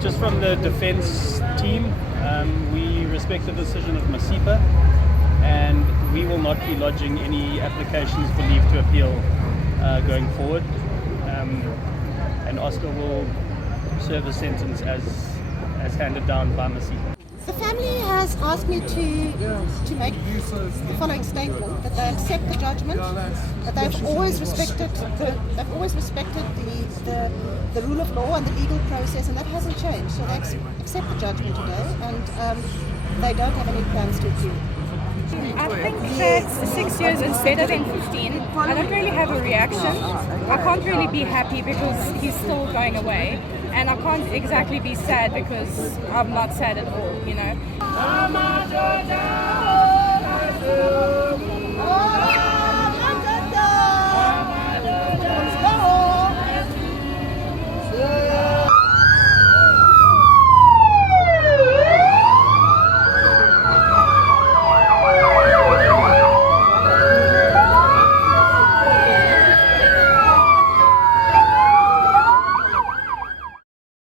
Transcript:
Just from the defence team, we respect the decision of Masipa, and we will not be lodging any applications for leave to appeal going forward. And Oscar will serve the sentence as handed down by Masipa. The family has asked me to make the following statement: that they accept the judgment, that they've always respected the rule of law and the legal process, and that hasn't changed. So they accept the judgment today, and they don't have any plans to appeal. I think that 6 years is better than 15. I don't really have a reaction. I can't really be happy because he's still going away, and I can't exactly be sad because I'm not sad at all, you know.